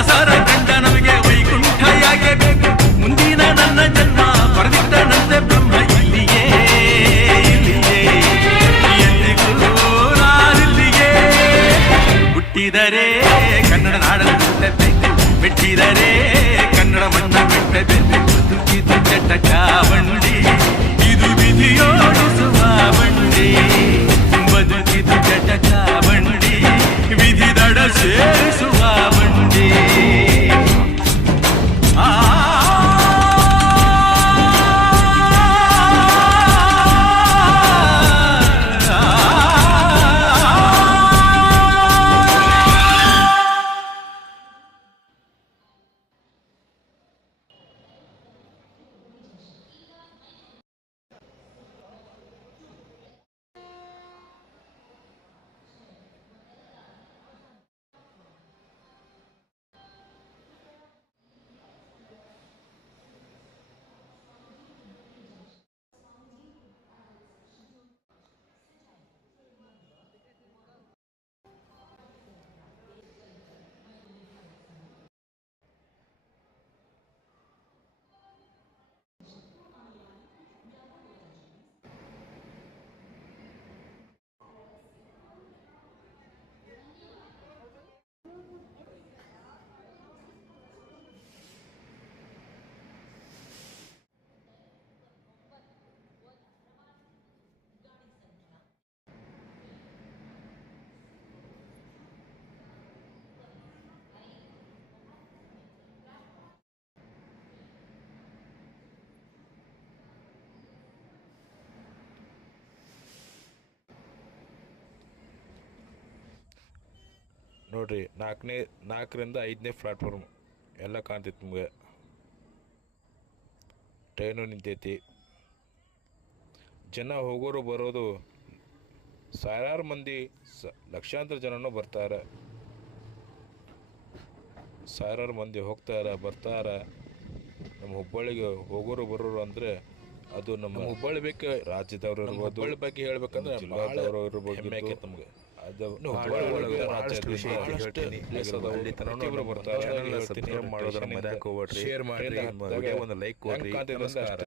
ದಾಸರ ಕಂಡ ನಮಗೆ ವೈಕುಂಠ ಯಾಕೆ ಬೇಕು ಮುಂದಿನ ನನ್ನ ಜನ್ಮ ಬರೆದಿಟ್ಟನಂತೆ ಬ್ರಹ್ಮ ಇಲ್ಲಿಯೇ ಎಂದಿಗೂ ನಾನಿಲ್ಲಿಯೇ ಹುಟ್ಟಿದರೆ ಕನ್ನಡ ನಾಡನ್ನು ಹುಟ್ಟಬೇಕು ಮೆಟ್ಟಿದರೆ ಕನ್ನಡ ಮಣ್ಣ ಬಿಟ್ಟಬೇಕು ಬದುಕಿದು ಚಟಕ ಬಂಡಿ ಇದು ವಿಧಿಯೋಡಿಸುವ ಬಂಡಿ ಬದುಕಿದು ಚಟಕ ಬಂಡಿ ವಿಧಿ ದಡ ಸೇರಿಸುವ ಬಂಡಿ ನೋಡ್ರಿ 4ರಿಂದ 5ನೇ ಪ್ಲಾಟ್ಫಾರ್ಮ್ ಎಲ್ಲ ಕಾಣ್ತೈತಿ ನಿಮ್ಗೆ. ಟ್ರೈನು ನಿಂತೈತಿ, ಜನ ಹೋಗೋರು ಬರೋದು ಸಾವಿರಾರು ಮಂದಿ, ಲಕ್ಷಾಂತರ ಜನನೂ ಬರ್ತಾರೆ. ಸಾವಿರಾರು ಮಂದಿ ಹೋಗ್ತಾರೆ ಬರ್ತಾರೆ. ನಮ್ಮ ಹುಬ್ಬಳ್ಳಿಗೆ ಹೋಗೋರು ಬರೋರು ಅಂದರೆ ಅದು ನಮ್ಮ ಹುಬ್ಬಳ್ಳಿ ಬೇಕು ರಾಜ್ಯದವರು ಇರ್ಬೋದು. ಹುಬ್ಬಳ್ಳಿ ಬಗ್ಗೆ ಹೇಳ್ಬೇಕಂದ್ರೆ ಜಿಲ್ಲಾದವರು ಇರ್ಬೋದು. ಹೆಮ್ಮೆ ಆಕೈತೆ ನಮ್ಗೆ. ಅದು ಶೇರ್ ಮಾಡಿ ಒಂದು ಲೈಕ್ ಕೊಡ್ರಿ. ನಮಸ್ಕಾರ.